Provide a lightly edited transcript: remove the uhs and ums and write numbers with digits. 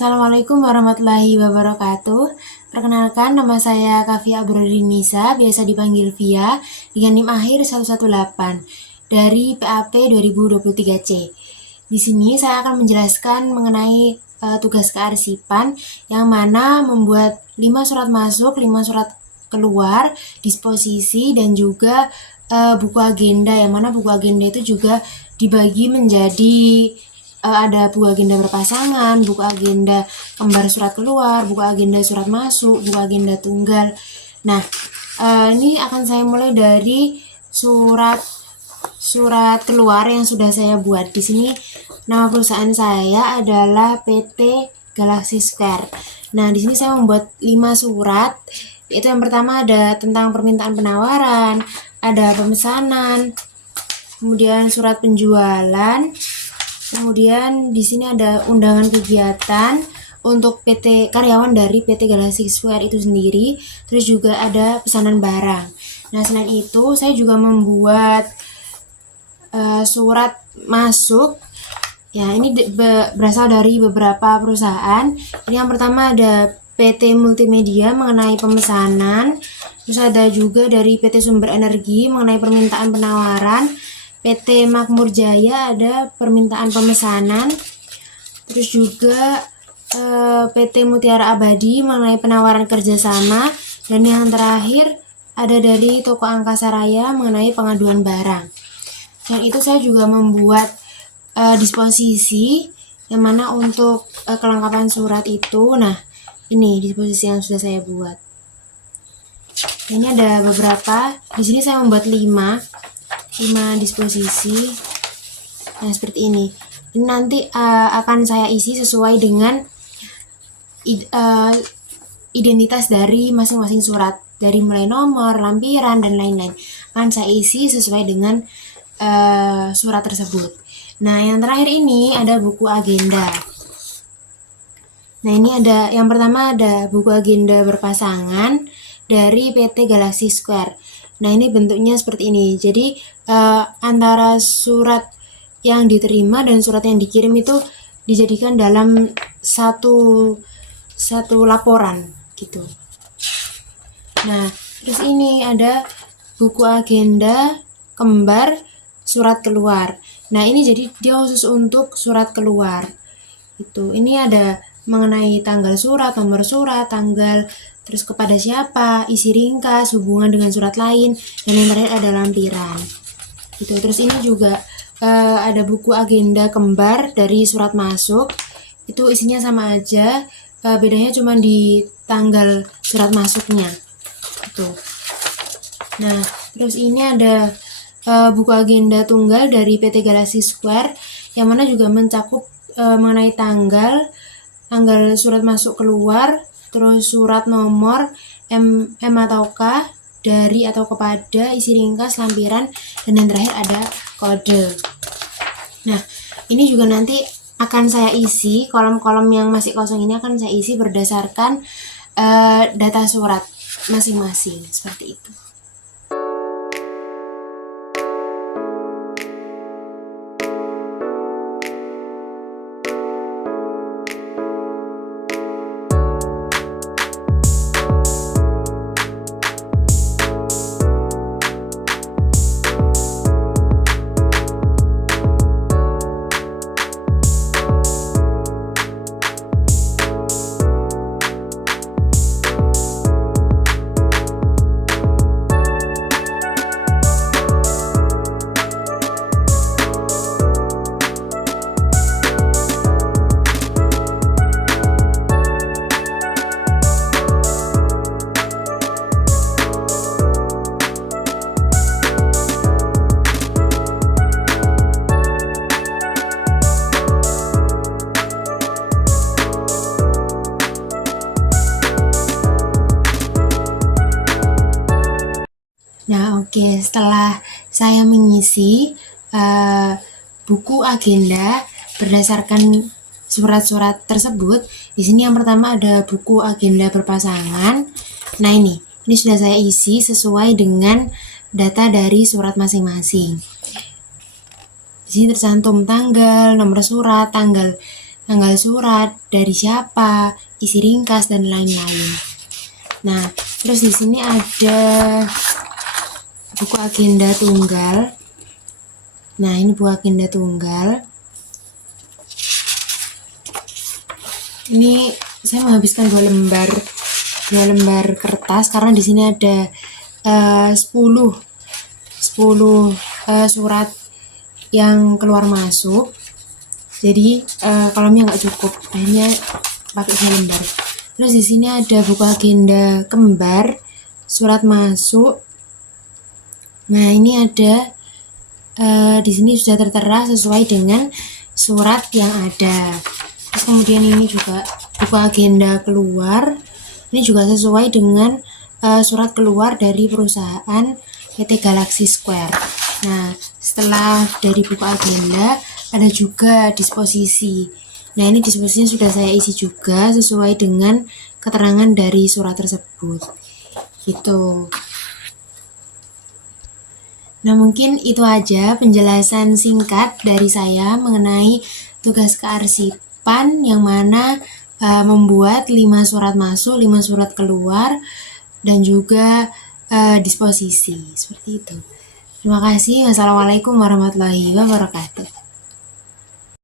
Assalamualaikum warahmatullahi wabarakatuh. Perkenalkan, nama saya Kafia Abrorinisa, biasa dipanggil Via, dengan NIM akhir 118 dari PAP 2023C. Di sini saya akan menjelaskan mengenai tugas kearsipan yang mana membuat 5 surat masuk, 5 surat keluar, disposisi, dan juga buku agenda, yang mana buku agenda itu juga dibagi menjadi ada buku agenda berpasangan, buku agenda kembar surat keluar, buku agenda surat masuk, buku agenda tunggal. Nah, ini akan saya mulai dari surat keluar yang sudah saya buat. Di sini nama perusahaan saya adalah PT Galaxy Square. Nah, di sini saya membuat 5 surat. Itu yang pertama ada tentang permintaan penawaran, ada pemesanan, kemudian surat penjualan. Kemudian di sini ada undangan kegiatan untuk karyawan dari PT Galaxy Square itu sendiri. Terus juga ada pesanan barang. Nah, selain itu saya juga membuat surat masuk. Ya, ini berasal dari beberapa perusahaan. Ini yang pertama ada PT Multimedia mengenai pemesanan. Terus ada juga dari PT Sumber Energi mengenai permintaan penawaran. PT Makmur Jaya ada permintaan pemesanan. Terus juga PT Mutiara Abadi mengenai penawaran kerjasama. Dan yang terakhir ada dari Toko Angkasa Raya mengenai pengaduan barang. Dan itu saya juga membuat disposisi yang mana untuk kelengkapan surat itu. Nah, ini disposisi yang sudah saya buat. Ini ada beberapa. Di sini saya membuat 5 disposisi. Nah, seperti ini. Ini nanti akan saya isi sesuai dengan identitas dari masing-masing surat, dari mulai nomor, lampiran, dan lain-lain. Akan saya isi sesuai dengan surat tersebut. Nah, yang terakhir ini ada buku agenda. Nah, ini ada yang pertama ada buku agenda berpasangan dari PT Galaxy Square. Nah, ini bentuknya seperti ini. Jadi antara surat yang diterima dan surat yang dikirim itu dijadikan dalam satu laporan gitu. Nah, terus ini ada buku agenda kembar surat keluar. Nah, ini jadi dia khusus untuk surat keluar. Itu. Ini ada mengenai tanggal surat, nomor surat, tanggal, terus kepada siapa, isi ringkas, hubungan dengan surat lain, dan yang terakhir ada lampiran. Gitu. Terus ini juga ada buku agenda kembar dari surat masuk. Itu isinya sama aja, bedanya cuma di tanggal surat masuknya. Gitu. Nah, terus ini ada buku agenda tunggal dari PT Galaxy Square yang mana juga mencakup mengenai tanggal surat masuk keluar, terus surat nomor, M atau K, dari atau kepada, isi ringkas, lampiran, dan yang terakhir ada kode. Nah, ini juga nanti akan saya isi, kolom-kolom yang masih kosong ini akan saya isi berdasarkan data surat masing-masing, seperti itu. Nah, oke, setelah saya mengisi buku agenda berdasarkan surat-surat tersebut, di sini yang pertama ada buku agenda berpasangan. Nah, ini sudah saya isi sesuai dengan data dari surat masing-masing. Di sini tercantum tanggal, nomor surat, tanggal tanggal surat, dari siapa, isi ringkas dan lain-lain. Nah, terus di sini ada buku agenda tunggal. Nah, ini buku agenda tunggal. Ini saya menghabiskan 2 lembar kertas karena di sini ada 10 surat yang keluar masuk. Jadi kolomnya nggak cukup, akhirnya pakai 2 lembar. Terus di sini ada buku agenda kembar, surat masuk. Nah, ini ada di sini sudah tertera sesuai dengan surat yang ada. Terus kemudian ini juga buku agenda keluar, ini juga sesuai dengan surat keluar dari perusahaan PT Galaxy Square. Nah, setelah dari buku agenda ada juga disposisi. Nah, ini disposisinya sudah saya isi juga sesuai dengan keterangan dari surat tersebut gitu. Nah, mungkin itu aja penjelasan singkat dari saya mengenai tugas kearsipan yang mana membuat 5 surat masuk, 5 surat keluar, dan juga disposisi. Seperti itu. Terima kasih. Wassalamualaikum warahmatullahi wabarakatuh.